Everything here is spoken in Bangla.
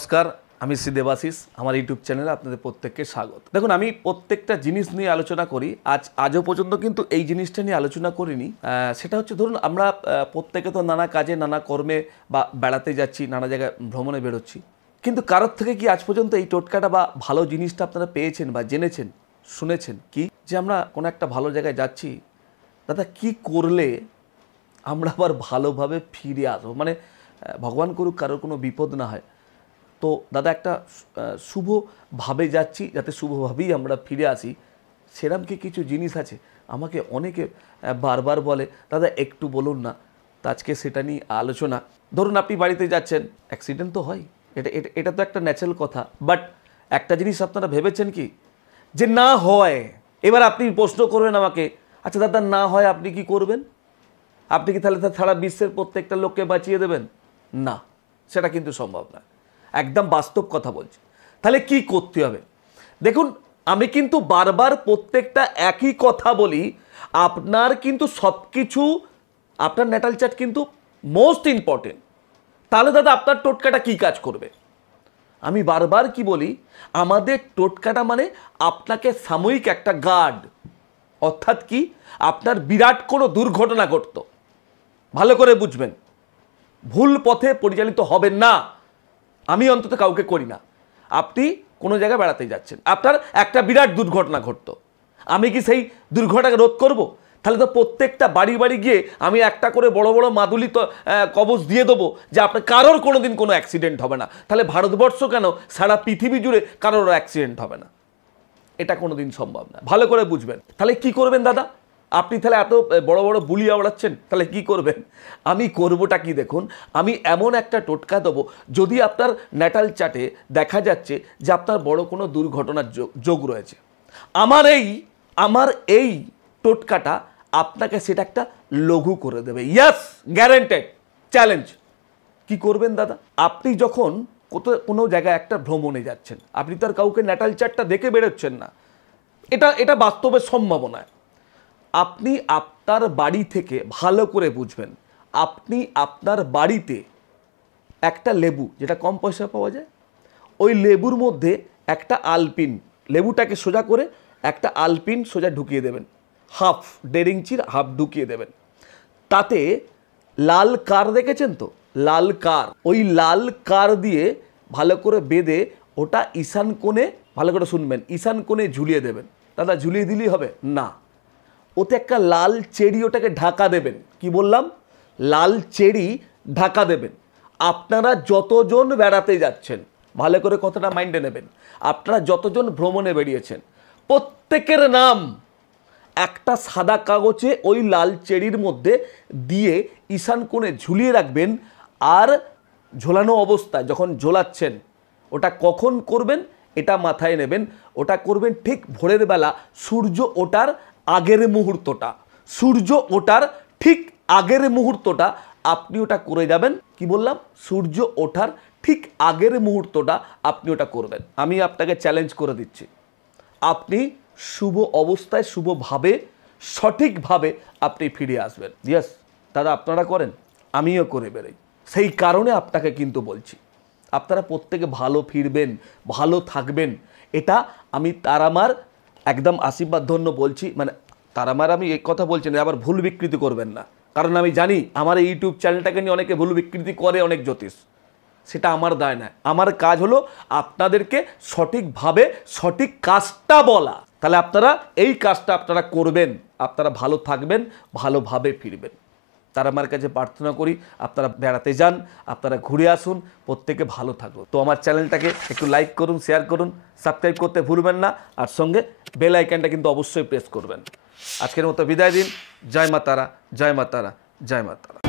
নমস্কার, আমি শ্রী দেবাশিস। আমার ইউটিউব চ্যানেলে আপনাদের প্রত্যেককে স্বাগত। দেখুন, আমি প্রত্যেকটা জিনিস নিয়ে আলোচনা করি। আজও পর্যন্ত কিন্তু এই জিনিসটা নিয়ে আলোচনা করিনি। সেটা হচ্ছে, ধরুন আমরা প্রত্যেকে তো নানা কাজে, নানা কর্মে বা বেড়াতে যাচ্ছি, নানা জায়গায় ভ্রমণে বেরোচ্ছি, কিন্তু কারোর থেকে কি আজ পর্যন্ত এই টোটকাটা বা ভালো জিনিসটা আপনারা পেয়েছেন বা জেনেছেন, শুনেছেন কি, যে আমরা কোনো একটা ভালো জায়গায় যাচ্ছি, দাদা কি করলে আমরা আবার ভালোভাবে ফিরে আসবো, মানে ভগবান করুক কারোর কোনো বিপদ না হয়, তো দাদা একটা শুভভাবে যাচ্ছি, যাতে শুভভাবেই আমরা ফিরে আসি, সেরকম কি কিছু জিনিস আছে? আমাকে অনেকে বারবার বলে, দাদা একটু বলুন না। তো আজকে সেটা নিয়ে আলোচনা। ধরুন আপনি বাড়িতে যাচ্ছেন, অ্যাক্সিডেন্ট তো হয়, এটা তো একটা ন্যাচারাল কথা, বাট একটা জিনিস আপনারা ভেবেছেন কি যে না হয়? এবার আপনি প্রশ্ন করবেন আমাকে, আচ্ছা দাদা না হয় আপনি কি করবেন? আপনি কি তাহলে সারা বিশ্বের প্রত্যেকটা লোককে বাঁচিয়ে দেবেন? না, সেটা কিন্তু সম্ভব না। একদম বাস্তব কথা বলছি। তাহলে কি করতে হবে? দেখুন, আমি কিন্তু বারবার প্রত্যেকটা একই কথা বলি, আপনার কিন্তু সব কিছু, আপনার ন্যাটাল চার্ট কিন্তু মোস্ট ইম্পর্টেন্ট। তাহলে দাদা আপনার টোটকাটা কি কাজ করবে? আমি বারবার কি বলি, আমাদের টোটকাটা মানে আপনাকে সাময়িক একটা গার্ড, অর্থাৎ কি, আপনার বিরাট কোনো দুর্ঘটনা ঘটতো, ভালো করে বুঝবেন, ভুল পথে পরিচালিত হবেন না। আমি অন্তত কাউকে করি না। আপনি কোনো জায়গায় বেড়াতে যাচ্ছেন, আপনার একটা বিরাট দুর্ঘটনা ঘটতো, আমি কি সেই দুর্ঘটনাকে রোধ করব? তাহলে তো প্রত্যেকটা বাড়ি বাড়ি গিয়ে আমি একটা করে বড় বড় মাদুলি তো কবচ দিয়ে দেবো যে আপনার কারোর কোনো দিন কোনো অ্যাক্সিডেন্ট হবে না। তাহলে ভারতবর্ষ কেন, সারা পৃথিবী জুড়ে কারোর অ্যাক্সিডেন্ট হবে না? এটা কোনো দিন সম্ভব না। ভালো করে বুঝবেন। তাহলে কি করবেন দাদা? আপনি তাহলে এত বড় বড় বুলি আওড়াচ্ছেন, তাহলে কি করবেন? আমি করবোটা কি দেখুন, আমি এমন একটা টোটকা দেবো, যদি আপনার ন্যাটাল চার্টে দেখা যাচ্ছে যে আপনার বড় কোনো দুর্ঘটনার যোগ রয়েছে, আমার এই টোটকাটা আপনাকে সেটা একটা লঘু করে দেবে। Yes, guaranteed, challenge. কি করবেন দাদা? আপনি যখন কোনো জায়গায় একটা ভ্রমণে যাচ্ছেন, আপনি তো আর কাউকে ন্যাটাল চার্টটা দেখে বেরোচ্ছেন না, এটা বাস্তবের সম্ভাবনা। আপনি আপনার বাড়ি থেকে, ভালো করে বুঝবেন, আপনি আপনার বাড়িতে একটা লেবু, যেটা কম পয়সা পাওয়া যায়, ওই লেবুর মধ্যে একটা আলপিন, লেবুটাকে সোজা করে একটা আলপিন সোজা ঢুকিয়ে দেবেন, 1.5 ইঞ্চির হাফ ঢুকিয়ে দেবেন। তাতে লাল কার দেখেছেন তো, লাল কার, ওই লাল কার দিয়ে ভালো করে বেঁধে ওটা ঈশান কোণে, ভালো করে শুনবেন, ঈশান কোণে ঝুলিয়ে দেবেন। দাদা ঝুলিয়ে দিলেই হবে না, ওতে একটা লাল চেরি ওটাকে ঢাকা দেবেন। কি বললাম? লাল চেরি ঢাকা দেবেন। আপনারা যতজন বেড়াতে যাচ্ছেন, ভালো করে কথাটা মাইন্ডে নেবেন, আপনারা যতজন ভ্রমণে বেরিয়েছেন, প্রত্যেকের নাম একটা সাদা কাগজে ওই লাল চেরির মধ্যে দিয়ে ঈশান কোণে ঝুলিয়ে রাখবেন। আর ঝোলানো অবস্থায় যখন ঝোলাচ্ছেন, ওটা কখন করবেন এটা মাথায় নেবেন। ওটা করবেন ঠিক ভোরের বেলা, সূর্য ওঠার আগের মুহূর্তটা, সূর্য ওঠার ঠিক আগের মুহূর্তটা আপনি ওটা করে যাবেন। কি বললাম? সূর্য ওঠার ঠিক আগের মুহূর্তটা আপনি ওটা করবেন। আমি আপনাকে চ্যালেঞ্জ করে দিচ্ছি, আপনি শুভ অবস্থায়, শুভভাবে, সঠিকভাবে আপনি ফিরে আসবেন। ইয়েস দাদা, আপনারা করেন, আমিও করে বেরোই। সেই কারণে আপনাকে কিন্তু বলছি, আপনারা প্রত্যেকে ভালো ফিরবেন, ভালো থাকবেন, এটা আমি তারামার একদম আশীর্বাদ ধন্য বলছি। মানে তারামার আমি এই কথা বলছি না, আবার ভুল বিকৃতি করবেন না, কারণ আমি জানি আমার এই ইউটিউব চ্যানেলটাকে নিয়ে অনেকে ভুল বিকৃতি করে, অনেক জ্যোতিষ। সেটা আমার দায় নয়, আমার কাজ হলো আপনাদেরকে সঠিকভাবে সঠিক কাজটা বলা। তাহলে আপনারা এই কাজটা আপনারা করবেন, আপনারা ভালো থাকবেন, ভালোভাবে ফিরবেন। তারা আমার কাছে প্রার্থনা করি, আপনারা বেড়াতে যান, আপনারা ঘুরে আসুন, প্রত্যেকে ভালো থাকুন। তো আমার চ্যানেলটাকে একটু লাইক করুন, শেয়ার করুন, সাবস্ক্রাইব করতে ভুলবেন না, আর সঙ্গে বেল আইকনটা কিন্তু অবশ্যই প্রেস করবেন। আজকের মতো বিদায় দিন। জয় মা তারা, জয় মা তারা, জয় মা তারা।